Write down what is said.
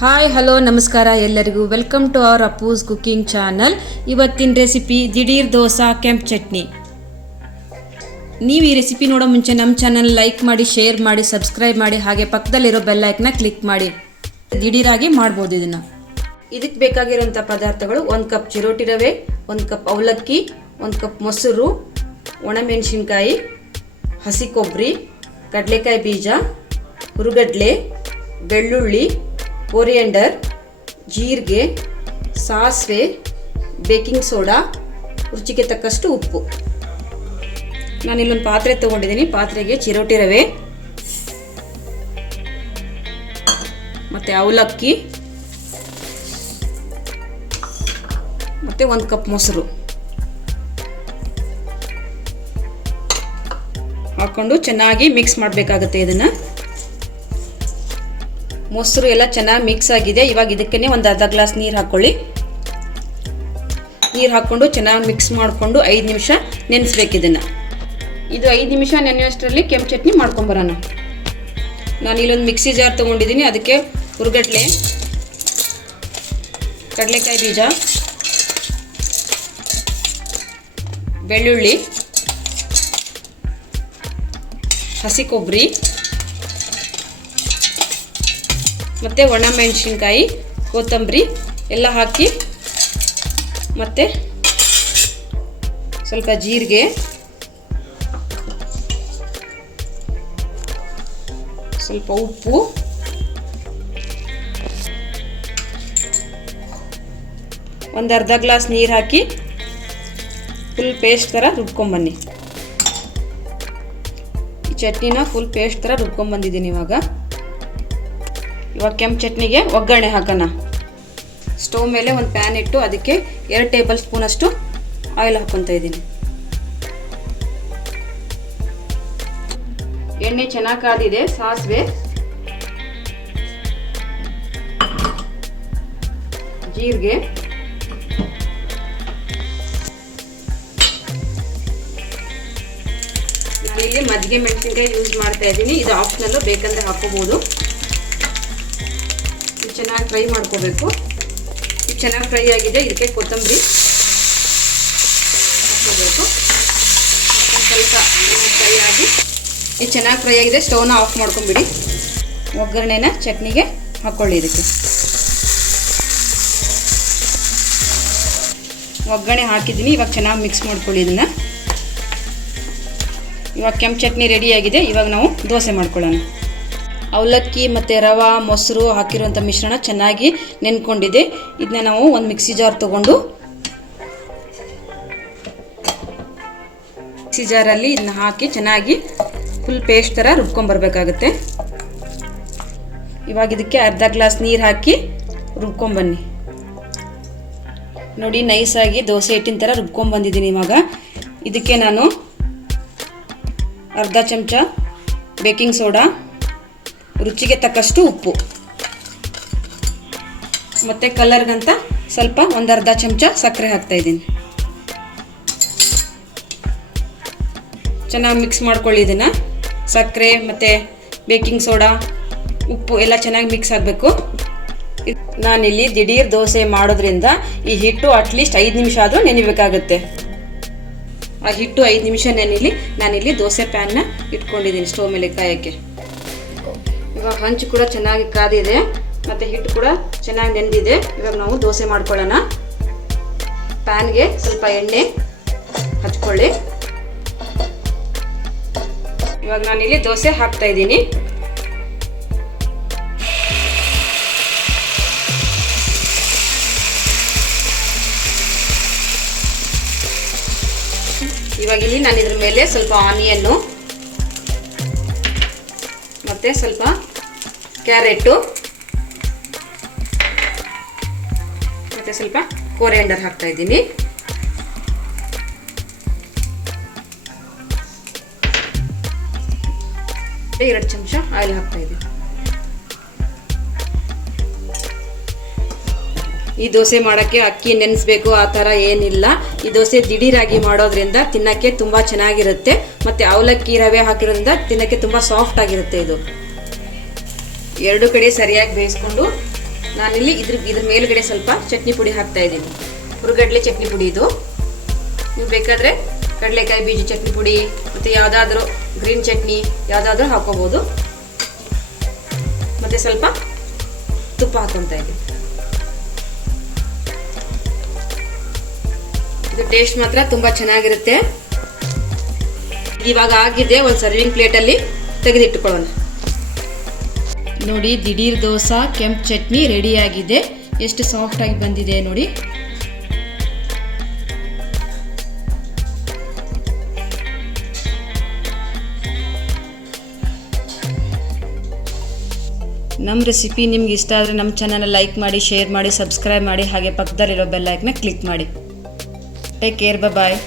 Hi hello ನಮಸ್ಕಾರ ಎಲ್ಲರಿಗೂ welcome to our Appu's cooking channel. ಇವತ್ತಿನ ರೆಸಿಪಿ ದಿಢೀರ್ ದೋಸಾ ಕೆಂಪು ಚಟ್ನಿ. ನೀವು ಈ ರೆಸಿಪಿ ನೋಡೋ ಮುಂಚೆ ನಮ್ಮ ಚಾನಲ್ ಲೈಕ್ ಮಾಡಿ, ಶೇರ್ ಮಾಡಿ, ಸಬ್ಸ್ಕ್ರೈಬ್ ಮಾಡಿ, ಹಾಗೆ ಪಕ್ಕದಲ್ಲಿರೋ ಬೆಲ್ ಐಕನ್ನ ಕ್ಲಿಕ್ ಮಾಡಿ. ದಿಢೀರಾಗಿ ಮಾಡ್ಬೋದು ಇದನ್ನು. ಇದಕ್ಕೆ ಬೇಕಾಗಿರೋಂಥ ಪದಾರ್ಥಗಳು: 1 ಕಪ್ ಚಿರೋಟಿ ರವೆ, 1 ಕಪ್ ಅವಲಕ್ಕಿ, 1 ಕಪ್ ಮೊಸರು, ಒಣಮೆಣಸಿನ್ಕಾಯಿ, ಹಸಿ ಕೊಬ್ಬರಿ, ಕಡಲೆಕಾಯಿ ಬೀಜ, ಹುರುಗಡ್ಲೆ, ಬೆಳ್ಳುಳ್ಳಿ, ಕೊರಿಯಂಡರ್, ಜೀರಿಗೆ, ಸಾಸಿವೆ, ಬೇಕಿಂಗ್ ಸೋಡಾ, ರುಚಿಗೆ ತಕ್ಕಷ್ಟು ಉಪ್ಪು. ನಾನಿಲ್ಲೊಂದು ಪಾತ್ರೆ ತೊಗೊಂಡಿದ್ದೀನಿ. ಪಾತ್ರೆಗೆ ಚಿರೋಟಿ ರವೆ ಮತ್ತು ಅವಲಕ್ಕಿ ಮತ್ತು 1 ಕಪ್ ಮೊಸರು ಹಾಕ್ಕೊಂಡು ಚೆನ್ನಾಗಿ ಮಿಕ್ಸ್ ಮಾಡಬೇಕಾಗುತ್ತೆ. ಇದನ್ನು ಮೊಸರು ಎಲ್ಲ ಚೆನ್ನಾಗಿ ಮಿಕ್ಸ್ ಆಗಿದೆ. ಇವಾಗ ಇದಕ್ಕೇ ಒಂದು ಅರ್ಧ ಗ್ಲಾಸ್ ನೀರು ಹಾಕ್ಕೊಳ್ಳಿ. ನೀರು ಹಾಕ್ಕೊಂಡು ಚೆನ್ನಾಗಿ ಮಿಕ್ಸ್ ಮಾಡಿಕೊಂಡು 5 ನಿಮಿಷ ನೆನೆಸ್ಬೇಕು. ಇದನ್ನು 5 ನಿಮಿಷ ನೆನೆಯೋಷ್ಟರಲ್ಲಿ ಕೆಂಪು ಚಟ್ನಿ ಮಾಡ್ಕೊಂಬರೋಣ. ನಾನು ಇಲ್ಲೊಂದು ಮಿಕ್ಸಿ ಜಾರ್ ತೊಗೊಂಡಿದ್ದೀನಿ. ಅದಕ್ಕೆ ಹುರುಗಡ್ಲೆ, ಕಡಲೆಕಾಯಿ ಬೀಜ, ಬೆಳ್ಳುಳ್ಳಿ, ಹಸಿ ಕೊಬ್ಬರಿ ಮತ್ತು ಒಣಮೆಣಸಿನ್ಕಾಯಿ, ಕೊತ್ತಂಬರಿ ಎಲ್ಲ ಹಾಕಿ, ಮತ್ತು ಸ್ವಲ್ಪ ಜೀರಿಗೆ, ಸ್ವಲ್ಪ ಉಪ್ಪು, ಒಂದು ಅರ್ಧ ಗ್ಲಾಸ್ ನೀರು ಹಾಕಿ ಫುಲ್ ಪೇಸ್ಟ್ ಥರ ರುಬ್ಕೊಂಬನ್ನಿ. ಈ ಚಟ್ನಿನ ಫುಲ್ ಪೇಸ್ಟ್ ಥರ ರುಬ್ಕೊಂಬಂದಿದ್ದೀನಿ. ಇವಾಗ ಕೆಂಪು ಚಟ್ನಿಗೆ ಒಗ್ಗರಣೆ ಹಾಕೋಣ. ಸ್ಟವ್ ಮೇಲೆ ಒಂದು ಪ್ಯಾನ್ ಇಟ್ಟು ಅದಕ್ಕೆ 2 ಟೇಬಲ್ ಸ್ಪೂನ್ ಅಷ್ಟು ಆಯಿಲ್ ಹಾಕ್ಕೊತಾ ಇದ್ದೀನಿ. ಎಣ್ಣೆ ಚೆನ್ನಾಗಿ ಕಾದಿದೆ. ಸಾಸಿವೆ, ಜೀರಿಗೆ, ನಾನಿಲ್ಲಿ ಮಜ್ಜಿಗೆ ಮೆಣಸಿನಕಾಯಿ ಯೂಸ್ ಮಾಡ್ತಾ ಇದ್ದೀನಿ. ಇದು ಆಪ್ಷನಲ್ಲು, ಬೇಕಂದ್ರೆ ಹಾಕೋಬಹುದು. ಚೆನ್ನಾಗಿ ಫ್ರೈ ಮಾಡ್ಕೋಬೇಕು. ಇದು ಚೆನ್ನಾಗಿ ಫ್ರೈ ಆಗಿದೆ. ಇದಕ್ಕೆ ಕೊತ್ತಂಬರಿ ಹಾಕೋಬೇಕು. ಸ್ವಲ್ಪ ಫ್ರೈ ಆಗಿ ಇದು ಚೆನ್ನಾಗಿ ಫ್ರೈ ಆಗಿದೆ. ಸ್ಟವ್ನ ಆಫ್ ಮಾಡ್ಕೊಂಬಿಡಿ. ಒಗ್ಗರಣೆನ ಚಟ್ನಿಗೆ ಹಾಕ್ಕೊಳ್ಳಿ. ಇದಕ್ಕೆ ಒಗ್ಗರಣೆ ಹಾಕಿದ್ದೀನಿ. ಇವಾಗ ಚೆನ್ನಾಗಿ ಮಿಕ್ಸ್ ಮಾಡ್ಕೊಳ್ಳಿ ಇದನ್ನು. ಇವಾಗ ಕೆಂಪು ಚಟ್ನಿ ರೆಡಿಯಾಗಿದೆ. ಇವಾಗ ನಾವು ದೋಸೆ ಮಾಡ್ಕೊಳ್ಳೋಣ. ಅವಲಕ್ಕಿ ಮತ್ತು ರವೆ, ಮೊಸರು ಹಾಕಿರುವಂಥ ಮಿಶ್ರಣ ಚೆನ್ನಾಗಿ ನೆನ್ಕೊಂಡಿದೆ. ಇದನ್ನ ನಾವು ಒಂದು ಮಿಕ್ಸಿ ಜಾರ್ ತೊಗೊಂಡು ಮಿಕ್ಸಿ ಜಾರಲ್ಲಿ ಇದನ್ನ ಹಾಕಿ ಚೆನ್ನಾಗಿ ಫುಲ್ ಪೇಸ್ಟ್ ಥರ ರುಬ್ಕೊಂಬರ್ಬೇಕಾಗುತ್ತೆ. ಇವಾಗ ಇದಕ್ಕೆ ಅರ್ಧ ಗ್ಲಾಸ್ ನೀರು ಹಾಕಿ ರುಬ್ಕೊಂಬನ್ನಿ. ನೋಡಿ, ನೈಸಾಗಿ ದೋಸೆ ಹಿಟ್ಟಿನ ಥರ ರುಬ್ಕೊಂಬಂದಿದ್ದೀನಿ. ಇವಾಗ ಇದಕ್ಕೆ ನಾನು ಅರ್ಧ ಚಮಚ ಬೇಕಿಂಗ್ ಸೋಡಾ, ರುಚಿಗೆ ತಕ್ಕಷ್ಟು ಉಪ್ಪು ಮತ್ತು ಕಲರ್ಗಂತ ಸ್ವಲ್ಪ ಒಂದು ಅರ್ಧ ಚಮಚ ಸಕ್ಕರೆ ಹಾಕ್ತಾಯಿದ್ದೀನಿ. ಚೆನ್ನಾಗಿ ಮಿಕ್ಸ್ ಮಾಡ್ಕೊಳ್ಳಿ ಇದನ್ನು. ಸಕ್ಕರೆ ಮತ್ತು ಬೇಕಿಂಗ್ ಸೋಡಾ, ಉಪ್ಪು ಎಲ್ಲ ಚೆನ್ನಾಗಿ ಮಿಕ್ಸ್ ಆಗಬೇಕು. ನಾನಿಲ್ಲಿ ದಿಢೀರ್ ದೋಸೆ ಮಾಡೋದ್ರಿಂದ ಈ ಹಿಟ್ಟು ಅಟ್ಲೀಸ್ಟ್ 5 ನಿಮಿಷ ಆದರೂ ನೆನಿಬೇಕಾಗುತ್ತೆ. ಆ ಹಿಟ್ಟು 5 ನಿಮಿಷ ನೆನಿಲಿ ನಾನಿಲ್ಲಿ ದೋಸೆ ಪ್ಯಾನ್ನ ಇಟ್ಕೊಂಡಿದ್ದೀನಿ ಸ್ಟವ್ ಮೇಲೆ ಕಾಯೋಕ್ಕೆ. ಇವಾಗ ಹಂಚು ಕೂಡ ಚೆನ್ನಾಗಿ ಕಾದಿದೆ ಮತ್ತು ಹಿಟ್ಟು ಕೂಡ ಚೆನ್ನಾಗಿ ನೆಂದಿದೆ. ಇವಾಗ ನಾವು ದೋಸೆ ಮಾಡ್ಕೊಳ್ಳೋಣ. ಪ್ಯಾನ್ಗೆ ಸ್ವಲ್ಪ ಎಣ್ಣೆ ಹಚ್ಕೊಳ್ಳಿ. ಇವಾಗ ನಾನಿಲ್ಲಿ ದೋಸೆ ಹಾಕ್ತಾ ಇದ್ದೀನಿ. ಇವಾಗ ಇಲ್ಲಿ ನಾನು ಇದ್ರ ಮೇಲೆ ಸ್ವಲ್ಪ ಆನಿಯನ್ನು ಮತ್ತು ಸ್ವಲ್ಪ ಕ್ಯಾರೆಟು ಮತ್ತು ಸ್ವಲ್ಪ ಕೊರಿಯಂಡರ್ ಹಾಕ್ತಾ ಇದ್ದೀನಿ. ಎರಡು ಚಮಚ ಆಯಿಲ್ ಹಾಕ್ತಾ ಇದ್ದೀನಿ. ಈ ದೋಸೆ ಮಾಡೋಕ್ಕೆ ಅಕ್ಕಿ ನೆನೆಸಬೇಕು ಆ ಥರ ಏನಿಲ್ಲ. ಈ ದೋಸೆ ದಿಢೀರಾಗಿ ಮಾಡೋದ್ರಿಂದ ತಿನ್ನೋಕ್ಕೆ ತುಂಬ ಚೆನ್ನಾಗಿರುತ್ತೆ. ಮತ್ತು ಅವಲಕ್ಕಿ ರವೆ ಹಾಕಿರೋದ್ರಿಂದ ತಿನ್ನೋಕ್ಕೆ ತುಂಬ ಸಾಫ್ಟ್ ಆಗಿರುತ್ತೆ. ಇದು ಎರಡು ಕಡೆ ಸರಿಯಾಗಿ ಬೇಯಿಸ್ಕೊಂಡು ನಾನಿಲ್ಲಿ ಇದ್ರ ಮೇಲ್ಗಡೆ ಸ್ವಲ್ಪ ಚಟ್ನಿ ಪುಡಿ ಹಾಕ್ತಾ ಇದ್ದೀನಿ. ಹುರುಗಡ್ಲೆ ಚಟ್ನಿ ಪುಡಿ ಇದು. ನೀವು ಬೇಕಾದರೆ ಕಡಲೆಕಾಯಿ ಬೀಜ ಚಟ್ನಿ ಪುಡಿ ಮತ್ತು ಯಾವುದಾದ್ರೂ ಗ್ರೀನ್ ಚಟ್ನಿ ಯಾವುದಾದ್ರೂ ಹಾಕೋಬೋದು. ಮತ್ತು ಸ್ವಲ್ಪ ತುಪ್ಪ ಹಾಕೊತಾ ಇದ್ದೀನಿ. ಇದು ಟೇಸ್ಟ್ ಮಾತ್ರ ತುಂಬ ಚೆನ್ನಾಗಿರುತ್ತೆ. ಇವಾಗ ಆಗಿದೆ, ಒಂದು ಸರ್ವಿಂಗ್ ಪ್ಲೇಟಲ್ಲಿ ತೆಗೆದಿಟ್ಟುಕೊಳ್ಳೋಣ. ನೋಡಿ, ದಿಢೀರ್ ದೋಸೆ ಕೆಂಪು ಚಟ್ನಿ ರೆಡಿಯಾಗಿದೆ. ಎಷ್ಟು ಸಾಫ್ಟಾಗಿ ಬಂದಿದೆ ನೋಡಿ. ನಮ್ಮ ರೆಸಿಪಿ ನಿಮ್ಗೆ ಇಷ್ಟ ಆದರೆ ನಮ್ಮ ಚಾನಲ್ ಲೈಕ್ ಮಾಡಿ, ಶೇರ್ ಮಾಡಿ, ಸಬ್ಸ್ಕ್ರೈಬ್ ಮಾಡಿ, ಹಾಗೆ ಪಕ್ಕದಲ್ಲಿರೋ ಬೆಲ್ ಐಕನ್ನ ಕ್ಲಿಕ್ ಮಾಡಿ. ಟೇಕ್ ಕೇರ್, ಬಾಯ್.